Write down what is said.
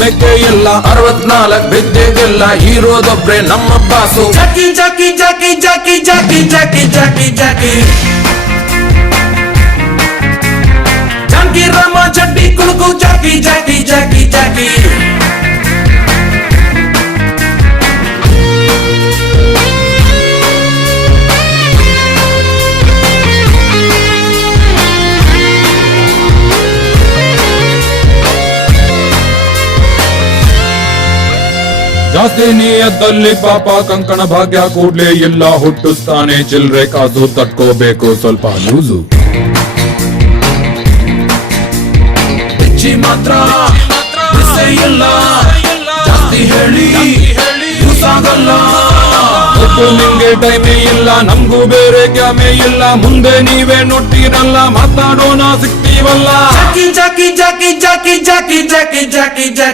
ಮೆಕ್ಕೆ ಇಲ್ಲ 64 ವಿದ್ಯೆಗೆಲ್ಲ ಇರೋದೊಬ್ರೆ ನಮ್ಮ ಬಾಸು. ಜಾಕಿ ಜಾಕಿ ಜಾಕಿ ಜಾಕಿ ಜಾಕಿ ಜಾಕಿ ಜಾಕಿ ಜಾಕಿ ಜಾಕಿ ರಾಮ ಚಡ್ಡಿ ಕುಳುಕು ಜಾಕಿ ಜಾಕಿ ಜಾಕಿ ಜಾಕಿ. ಜಾಸ್ತಿ ನಿಯತ್ತಲ್ಲಿ ಪಾಪ ಕಂಕಣ ಭಾಗ್ಯ ಕೂಡ್ಲೇ ಇಲ್ಲ ಹುಟ್ಟಿಸ್ತಾನೆ ಚಿಲ್ರೆ ಕಾಸು ತಟ್ಕೋಬೇಕು ಸ್ವಲ್ಪ ಲೂಸು. ಮಾತ್ರ ಇಲ್ಲ ಜಾಸ್ತಿ ಹೇಳಿ ಯೂಸಾಗಲ್ಲ. ನಿಮ್ಗೆ ಟೈಮೇ ಇಲ್ಲ ನಮ್ಗೂ ಬೇರೆ ಕ್ಯಾಮೇ ಇಲ್ಲ. ಮುಂದೆ ನೀವೇ ನೋಡ್ತೀರಲ್ಲ ಮಾತಾಡೋಣ ಸಿಗ್ತೀವಲ್ಲ. ಜಾಕಿ ಜಾಕಿ ಜಾಕಿ ಜಾಕಿ ಜಾಕಿ ಜಾಕಿ ಜಾಕಿ ಜಾಕಿ